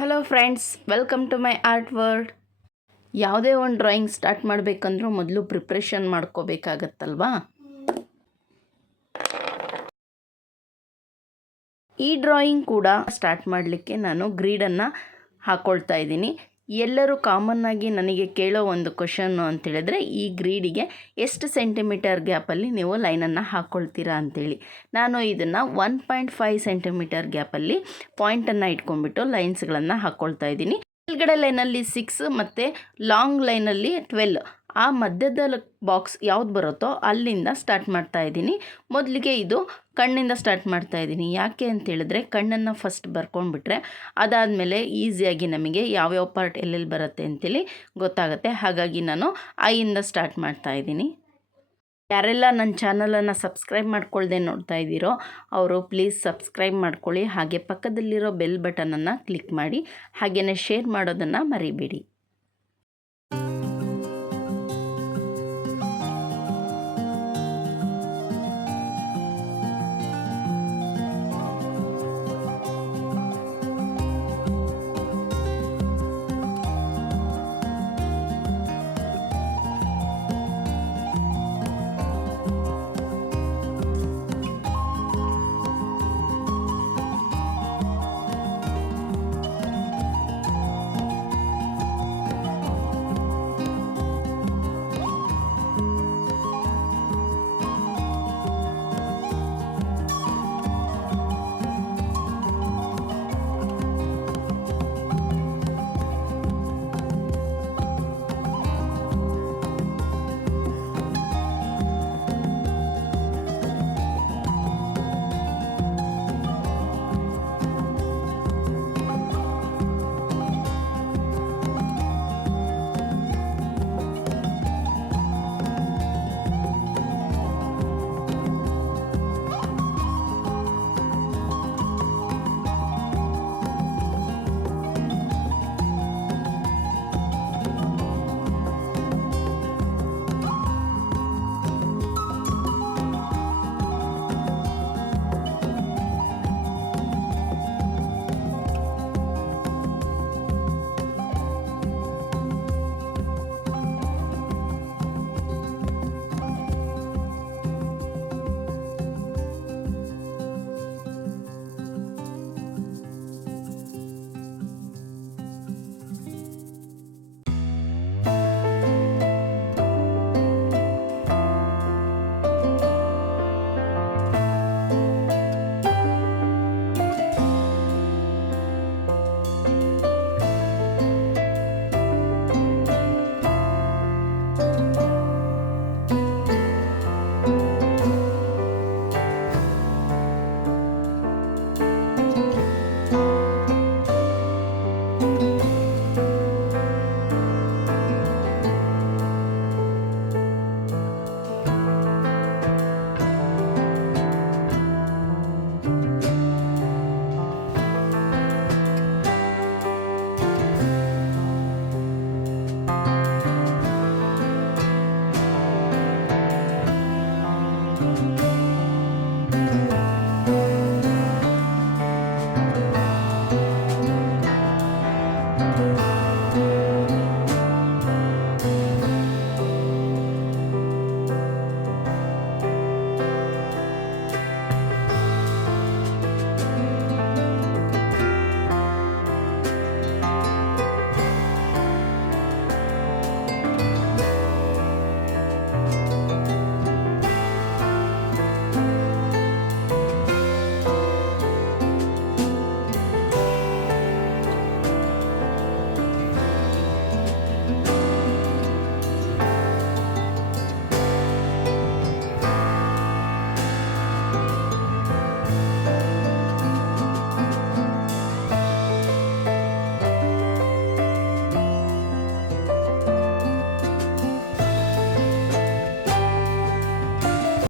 Hello friends, welcome to my art world. ಯಾವುದೇ ಒಂದು drawing start ಮಾಡಬೇಕಂದ್ರೂ ಮೊದಲು ಪ್ರಿಪ್ರೇಷನ್ ಮಾಡ್ಕೋಬೇಕಾಗತ್ತಲ್ವಾ. ಈ ಡ್ರಾಯಿಂಗ್ ಕೂಡ ಸ್ಟಾರ್ಟ್ ಮಾಡಲಿಕ್ಕೆ ನಾನು ಗ್ರೀಡನ್ನು ಹಾಕ್ಕೊಳ್ತಾ ಇದ್ದೀನಿ. ಎಲ್ಲರೂ ಕಾಮನ್ನಾಗಿ ನನಗೆ ಕೇಳೋ ಒಂದು ಕ್ವಶನ್ನು ಅಂತೇಳಿದ್ರೆ, ಈ ಗ್ರೀಡಿಗೆ ಎಷ್ಟು ಸೆಂಟಿಮೀಟರ್ ಗ್ಯಾಪಲ್ಲಿ ನೀವು ಲೈನನ್ನು ಹಾಕ್ಕೊಳ್ತೀರಾ ಅಂತೇಳಿ. ನಾನು ಇದನ್ನು 1.5 ಸೆಂಟಿಮೀಟರ್ ಗ್ಯಾಪಲ್ಲಿ ಪಾಯಿಂಟನ್ನು ಇಟ್ಕೊಂಡ್ಬಿಟ್ಟು ಲೈನ್ಸ್ಗಳನ್ನು ಹಾಕ್ಕೊಳ್ತಾ ಇದ್ದೀನಿ. ಕೆಳಗಡೆ ಲೈನಲ್ಲಿ 6 ಮತ್ತು ಲಾಂಗ್ ಲೈನಲ್ಲಿ 12. ಆ ಮಧ್ಯದ ಬಾಕ್ಸ್ ಯಾವ್ದು ಬರುತ್ತೋ ಅಲ್ಲಿಂದ ಸ್ಟಾರ್ಟ್ ಮಾಡ್ತಾ ಇದ್ದೀನಿ. ಮೊದಲಿಗೆ ಇದು ಕಣ್ಣಿಂದ ಸ್ಟಾರ್ಟ್ ಮಾಡ್ತಾ ಇದ್ದೀನಿ. ಯಾಕೆ ಅಂತೇಳಿದ್ರೆ, ಕಣ್ಣನ್ನು ಫಸ್ಟ್ ಬರ್ಕೊಂಡ್ಬಿಟ್ರೆ ಅದಾದಮೇಲೆ ಈಸಿಯಾಗಿ ನಮಗೆ ಯಾವ್ಯಾವ ಪಾರ್ಟ್ ಎಲ್ಲೆಲ್ಲಿ ಬರುತ್ತೆ ಅಂತೇಳಿ ಗೊತ್ತಾಗುತ್ತೆ. ಹಾಗಾಗಿ ನಾನು ಐಯಿಂದ ಸ್ಟಾರ್ಟ್ ಮಾಡ್ತಾ ಇದ್ದೀನಿ. ಯಾರೆಲ್ಲ ನನ್ನ ಚಾನಲನ್ನು ಸಬ್ಸ್ಕ್ರೈಬ್ ಮಾಡ್ಕೊಳ್ದೆ ನೋಡ್ತಾ ಇದ್ದೀರೋ ಅವರು ಪ್ಲೀಸ್ ಸಬ್ಸ್ಕ್ರೈಬ್ ಮಾಡ್ಕೊಳ್ಳಿ. ಹಾಗೆ ಪಕ್ಕದಲ್ಲಿರೋ ಬೆಲ್ ಬಟನನ್ನು ಕ್ಲಿಕ್ ಮಾಡಿ, ಹಾಗೆಯೇ ಶೇರ್ ಮಾಡೋದನ್ನು ಮರಿಬೇಡಿ.